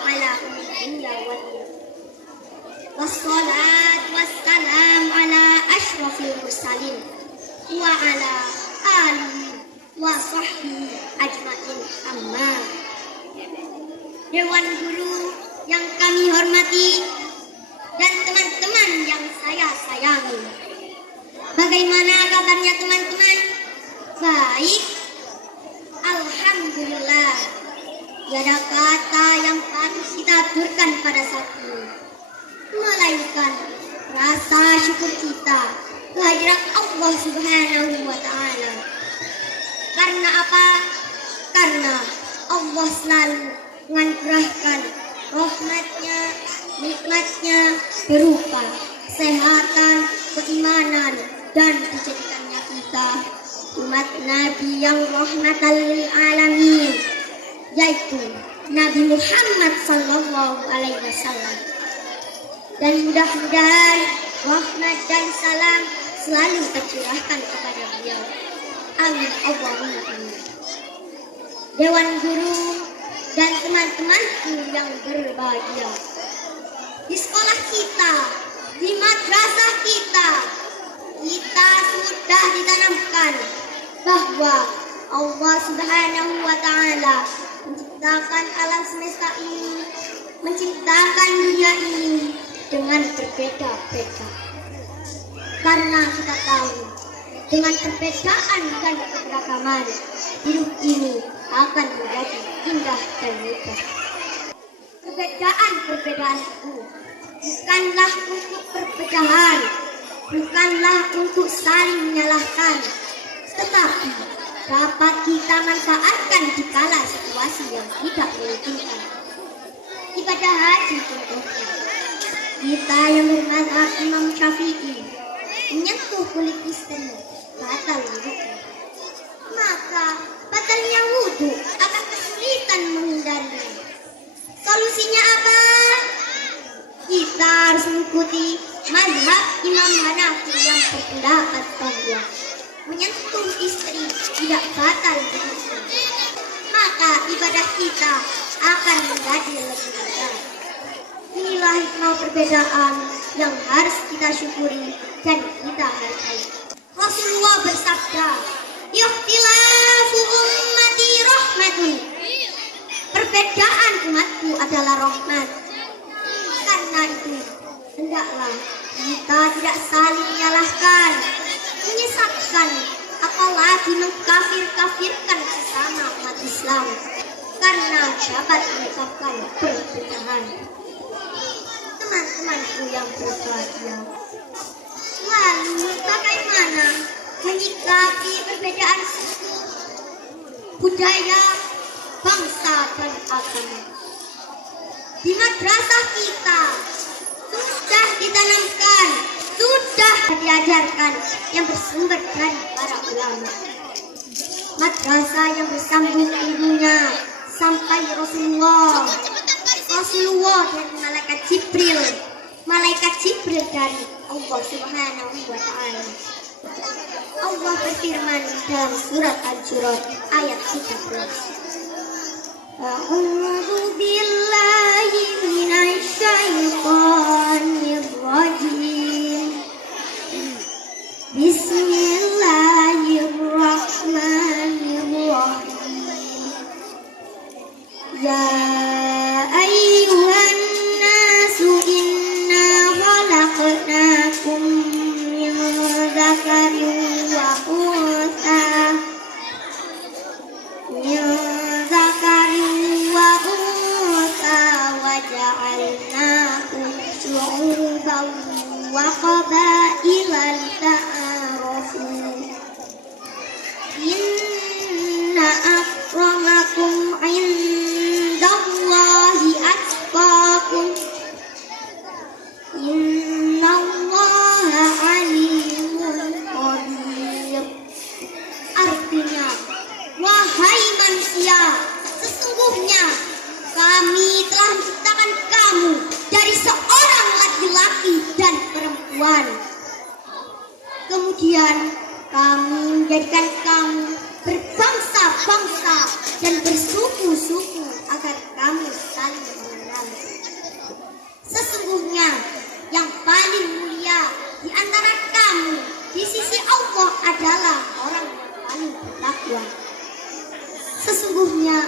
ala dunya wad din. Wassalatu wassalam ala asyrafil mursalin wa ala alihi wa sahbihi ajmain, amma. Dewan guru yang kami hormati dan teman-teman yang saya sayangi, bagaimana kabarnya teman-teman? Baik, alhamdulillah. Tiada kata yang patut kita aturkan pada saat ini, melainkan rasa syukur kita kehadirat Allah Subhanahu wa Ta'ala. Karena apa? Karena Allah selalu menganugerahkan rahmatnya, nikmatnya berupa kesehatan, keimanan, dan dijadikannya kita umat Nabi yang rahmatan lil alamin, yaitu Nabi Muhammad sallallahu alaihi wasallam. Dan mudah-mudahan rahmat dan salam selalu tercurahkan kepada beliau. Amin Allahumma amin. Dewan guru dan teman-temanku yang berbahagia, di sekolah kita, di madrasah kita sudah ditanamkan bahwa Allah Subhanahu wa Ta'ala menciptakan alam semesta ini, menciptakan dunia ini dengan berbeda-beda. Karena kita tahu, dengan perbedaan dan keberagaman, hidup ini akan menjadi indah dan mudah. Perbedaan itu bukanlah untuk perpecahan, bukanlah untuk saling menyalahkan, tetapi dapat kita manfaatkan dikala situasi yang tidak memungkinkan. Ibadah haji contohnya, kita yang bermadzhab Imam Syafi'i menyentuh kulit istri batal wudhunya, maka batalnya wudhu akan kesulitan menghindarinya. Solusinya apa? Kita harus mengikuti mazhab Imam Hanafi yang berpendapat bahwa menyentuh istri tidak batal wudhunya, maka ibadah kita akan menjadi lebih mudah. Inilah hikmah perbedaan yang harus kita syukuri dan kita hargai. Rasulullah bersabda, "Ikhtilafu ummati rahmatun." Perbedaan umatku adalah rahmat. Karena itu, hendaklah kita tidak saling menyalahkan, menyesatkan, apalagi mengkafir-kafirkan sesama umat Islam, karena dapat menyebabkan perpecahan. Teman-temanku yang berbahagia, lalu bagaimana menyikapi perbedaan suku, budaya, bangsa, dan agama? Di madrasah kita sudah ditanamkan, sudah diajarkan yang bersumber dari para ulama. Madrasah yang bersambung ilmunya sampai Rasulullah dan malaikat Jibril dari Allah Subhanahu wa Ta'ala. Allah berfirman dalam surat Al-Jurat ayat 13. A'udzu billahi minasy syaithanir rajim. Bismillahirrahmanirrahim. Ya ayyuhan nasu inna khalaqnakum min dzakarin wa untha wa ja'alnakum syu'uban wa qabaila lita'arafu. Inna akramakum indallahi atqakum. Innallaha alimun qadir. Artinya, wahai manusia, sesungguhnya kami telah menciptakan kamu dari seorang laki-laki dan perempuan. Kemudian kami menjadikan kamu berbangsa-bangsa dan bersuku-suku agar kamu saling mengenal. Sesungguhnya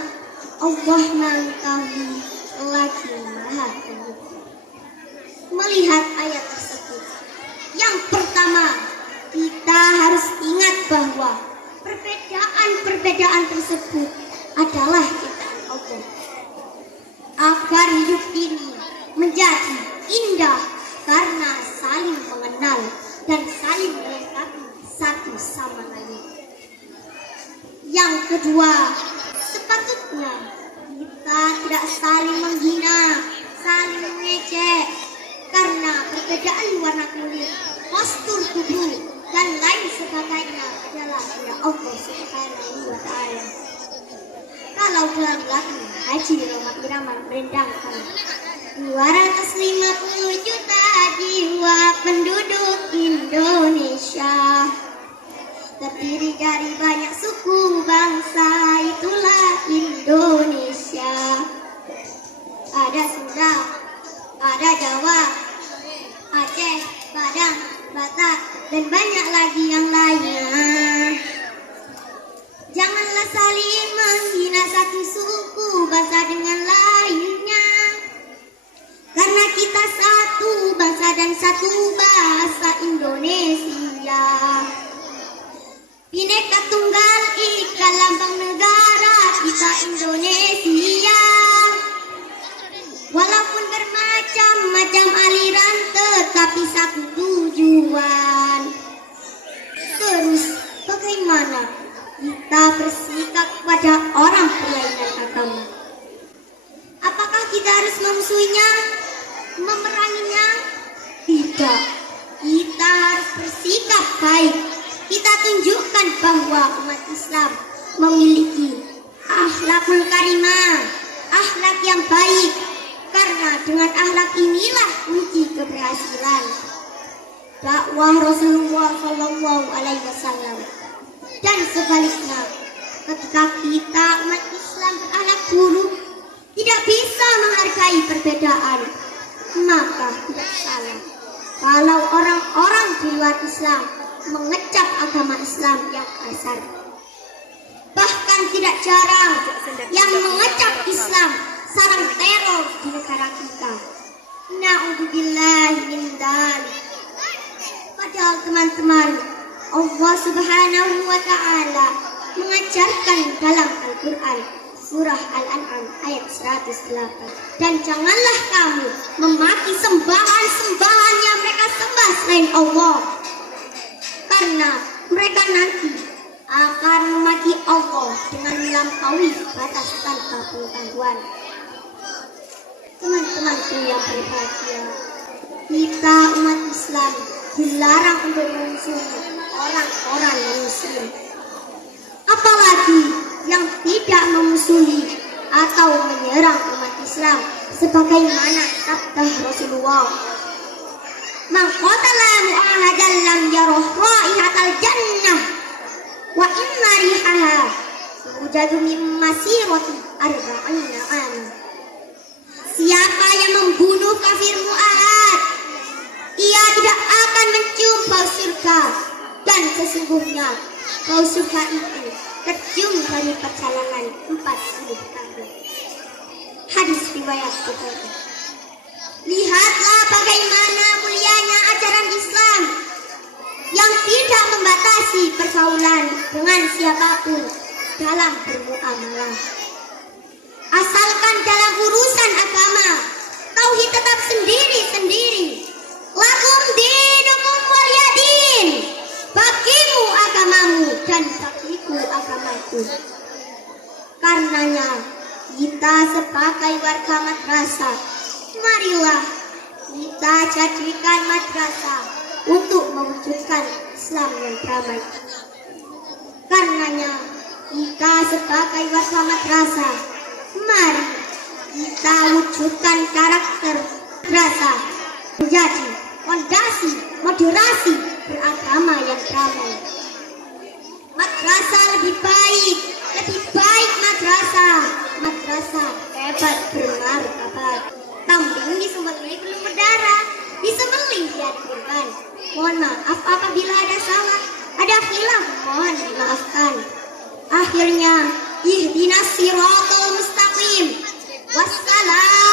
Allah mengetahui lagi Maha Penyayang. Melihat ayat tersebut, yang pertama kita harus ingat bahwa perbedaan tersebut adalah ciptaan Allah. Agar hidup ini menjadi indah karena saling mengenal dan saling melengkapi satu sama lain. Yang kedua, sepatutnya kita tidak saling menghina, saling mengejek, karena perbedaan warna kulit, postur tubuh, dan lain sebagainya adalah kehendak Allah Subhanahu wa Ta'ala. Kalau dalam lagu Haji Roma Irama merendangkan 250 juta jiwa penduduk Indonesia, terdiri dari banyak suku bangsa, itulah Indonesia. Ada Sunda, ada Jawa, Aceh, Padang, Batak, dan banyak lagi yang lainnya. Janganlah saling menghina satu suku bangsa dengan lainnya, karena kita satu bangsa dan satu bahasa Indonesia. Bhinneka Tunggal Ika lambang negara kita Indonesia. Walaupun bermacam-macam aliran, tetapi satu tujuan. Terus bagaimana kita bersikap kepada orang berlainan agama? Apakah kita harus memusuhinya, memeranginya? Tidak. Kita harus bersikap baik. Kita tunjukkan bahwa umat Islam memiliki akhlakul karimah, akhlak yang baik, karena dengan akhlak inilah kunci keberhasilan dakwah Rasulullah SAW. Dan sebaliknya, ketika kita umat Islam berakhlak buruk, tidak bisa menghargai perbedaan, maka tidak salah kalau orang-orang di luar Islam mengecap agama Islam yang kasar. Bahkan tidak jarang yang mengecap Islam sarang teror di negara kita. Na'udzubillahi min dzalik. Padahal teman-teman, Allah Subhanahu wa Ta'ala mengajarkan dalam Al-Quran surah Al-An'am ayat 108, dan janganlah kamu memaki sembahan-sembahan yang mereka sembah selain Allah, karena mereka nanti akan memaki Allah dengan melampaui batas tanpa pengetahuan. Teman-temanku yang berbahagia, kita umat Islam dilarang untuk memusuhi orang-orang yang Muslim, apalagi yang tidak memusuhi atau menyerang umat Islam, sebagaimana sabda Rasulullah, "Man qatala mu'ahadan lam yarah raihatal jannah wa inna rihaha yujadu min masirati arba'ina am." Siapa yang membunuh kafir mu'ahad, ia tidak akan mencium bau surga, dan sesungguhnya bau surga itu tercium dari perjalanan 40 tahun. Hadis riwayat Bukhari. Lihatlah bagaimana mulianya ajaran Islam yang tidak membatasi pergaulan dengan siapapun dalam bermuamalah. Asalkan dalam urusan agama, tauhid tetap sendiri-sendiri. Lakum dinukum waliyadin. Bagimu agamamu dan bagiku agamaku. Karenanya kita sebagai warga madrasah, marilah kita jadikan madrasah untuk mewujudkan Islam yang damai. Karenanya kita sebagai warga madrasah, mari kita wujudkan karakter madrasah menjadi fondasi moderasi beragama yang damai. Madrasah lebih baik madrasah hebat bermartabat. Kambing disembelih belum berdarah, disembelih dia dikurban. Mohon maaf apabila ada salah, ada khilaf, mohon dimaafkan. Akhirnya ihdinas siratal mustaqim. Wassalamu